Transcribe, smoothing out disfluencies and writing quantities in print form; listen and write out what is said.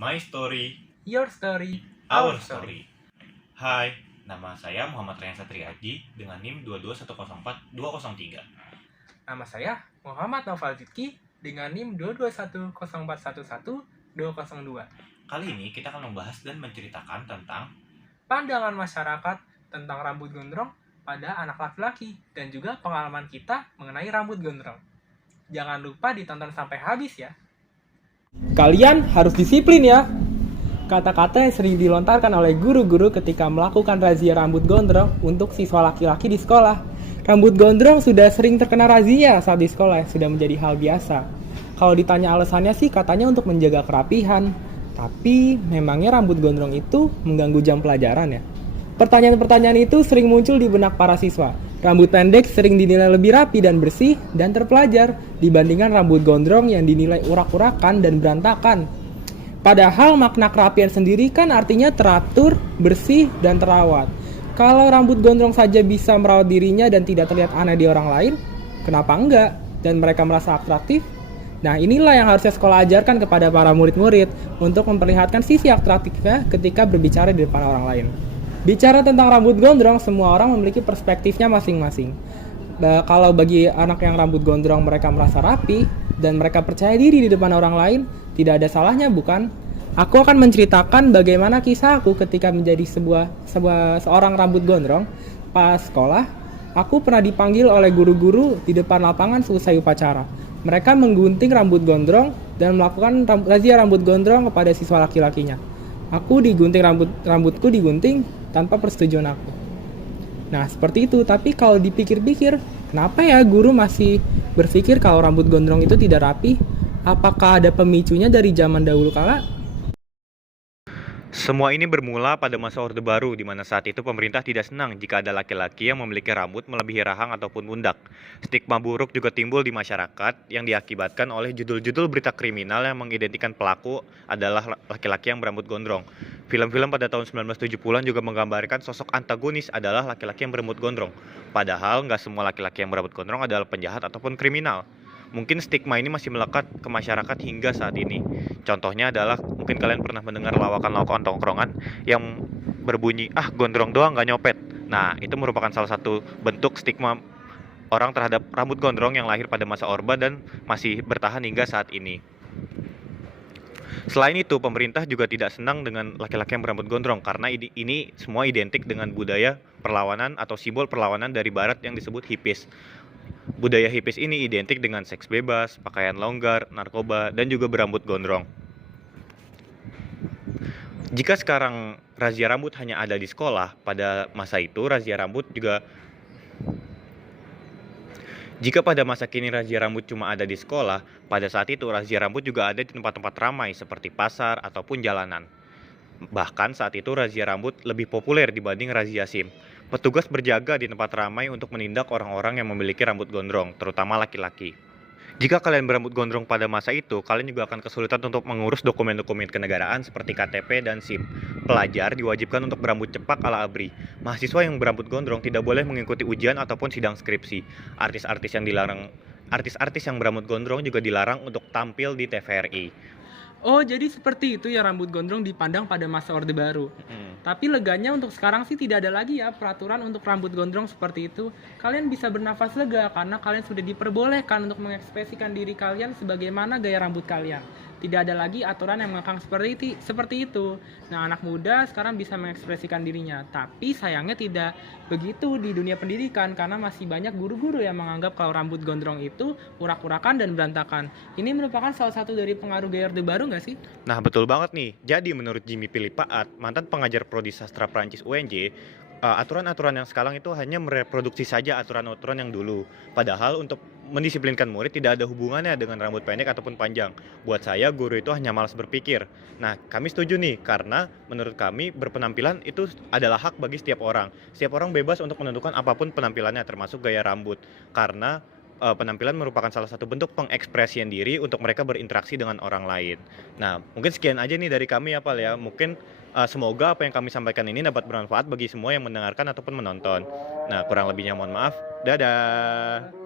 My Story, Your Story, Our Story. Hai, nama saya Muhammad Ryan Satriaji dengan NIM 22104-203. Nama saya Muhammad Noval Zidki dengan NIM 2210411-202. Kali ini kita akan membahas dan menceritakan tentang Pandangan masyarakat tentang rambut gondrong pada anak laki-laki dan juga pengalaman kita mengenai rambut gondrong. Jangan lupa ditonton sampai habis ya. Kalian harus disiplin ya. Kata-kata yang sering dilontarkan oleh guru-guru ketika melakukan razia rambut gondrong untuk siswa laki-laki di sekolah. Rambut gondrong sudah sering terkena razia saat di sekolah, sudah menjadi hal biasa. Kalau ditanya alasannya sih katanya untuk menjaga kerapihan. Tapi memangnya rambut gondrong itu mengganggu jam pelajaran ya? Pertanyaan-pertanyaan itu sering muncul di benak para siswa. Rambut pendek sering dinilai lebih rapi dan bersih dan terpelajar dibandingkan rambut gondrong yang dinilai urak-urakan dan berantakan. Padahal makna kerapian sendiri kan artinya teratur, bersih, dan terawat. Kalau rambut gondrong saja bisa merawat dirinya dan tidak terlihat aneh di orang lain, kenapa enggak? Dan mereka merasa atraktif? Nah, inilah yang harusnya sekolah ajarkan kepada para murid-murid untuk memperlihatkan sisi atraktifnya ketika berbicara di depan orang lain. Bicara tentang rambut gondrong, semua orang memiliki perspektifnya masing-masing. Kalau bagi anak yang rambut gondrong mereka merasa rapi dan mereka percaya diri di depan orang lain, tidak ada salahnya bukan? Aku akan menceritakan bagaimana kisah aku ketika menjadi seorang rambut gondrong. Pas sekolah, aku pernah dipanggil oleh guru-guru di depan lapangan selesai upacara. Mereka menggunting rambut gondrong dan melakukan razia rambut gondrong kepada siswa laki-lakinya. Aku digunting rambutku digunting tanpa persetujuan aku. Nah, seperti itu. Tapi kalau dipikir-pikir, kenapa ya guru masih berpikir kalau rambut gondrong itu tidak rapi? Apakah ada pemicunya dari zaman dahulu kala? semua ini bermula pada masa Orde Baru, di mana saat itu pemerintah tidak senang jika ada laki-laki yang memiliki rambut melebihi rahang ataupun pundak. Stigma buruk juga timbul di masyarakat yang diakibatkan oleh judul-judul berita kriminal yang mengidentikan pelaku adalah laki-laki yang berambut gondrong. Film-film pada tahun 1970-an juga menggambarkan sosok antagonis adalah laki-laki yang berambut gondrong. Padahal nggak semua laki-laki yang berambut gondrong adalah penjahat ataupun kriminal. Mungkin stigma ini masih melekat ke masyarakat hingga saat ini. Contohnya adalah mungkin kalian pernah mendengar lawakan-lawakan tongkrongan yang berbunyi, gondrong doang nggak nyopet. Nah, itu merupakan salah satu bentuk stigma orang terhadap rambut gondrong yang lahir pada masa Orba dan masih bertahan hingga saat ini. Selain itu, pemerintah juga tidak senang dengan laki-laki yang berambut gondrong karena ini semua identik dengan budaya perlawanan atau simbol perlawanan dari barat yang disebut hippies. Budaya hippies ini identik dengan seks bebas, pakaian longgar, narkoba, dan juga berambut gondrong. Jika sekarang razia rambut hanya ada di sekolah, pada masa itu razia rambut juga Jika pada masa kini razia rambut cuma ada di sekolah, pada saat itu razia rambut juga ada di tempat-tempat ramai seperti pasar ataupun jalanan. Bahkan saat itu razia rambut lebih populer dibanding razia SIM. Petugas berjaga di tempat ramai untuk menindak orang-orang yang memiliki rambut gondrong, terutama laki-laki. Jika kalian berambut gondrong pada masa itu, kalian juga akan kesulitan untuk mengurus dokumen-dokumen kenegaraan seperti KTP dan SIM. Pelajar diwajibkan untuk berambut cepak ala ABRI. Mahasiswa yang berambut gondrong tidak boleh mengikuti ujian ataupun sidang skripsi. Artis-artis yang berambut gondrong juga dilarang untuk tampil di TVRI. Oh, jadi seperti itu ya rambut gondrong dipandang pada masa Orde Baru. Tapi leganya untuk sekarang sih tidak ada lagi ya peraturan untuk rambut gondrong seperti itu. Kalian bisa bernafas lega karena kalian sudah diperbolehkan untuk mengekspresikan diri kalian sebagaimana gaya rambut kalian. Tidak ada lagi aturan yang mengekang seperti itu. Nah, anak muda sekarang bisa mengekspresikan dirinya. Tapi sayangnya tidak begitu di dunia pendidikan karena masih banyak guru-guru yang menganggap kalau rambut gondrong itu urak-urakan dan berantakan. Ini merupakan salah satu dari pengaruh gaya Orde Baru nggak sih? Nah, betul banget nih. Jadi menurut Jimmy Philippaat, mantan pengajar prodi sastra Prancis UNJ, aturan-aturan yang sekarang itu hanya mereproduksi saja aturan-aturan yang dulu. Padahal untuk mendisiplinkan murid tidak ada hubungannya dengan rambut pendek ataupun panjang. Buat saya, guru itu hanya malas berpikir. Nah, kami setuju nih, karena menurut kami berpenampilan itu adalah hak bagi setiap orang. Setiap orang bebas untuk menentukan apapun penampilannya, termasuk gaya rambut. Karena penampilan merupakan salah satu bentuk pengekspresian diri untuk mereka berinteraksi dengan orang lain. Nah, mungkin sekian aja nih dari kami ya, Pal ya. Mungkin semoga apa yang kami sampaikan ini dapat bermanfaat bagi semua yang mendengarkan ataupun menonton. Nah, kurang lebihnya mohon maaf. Dadah.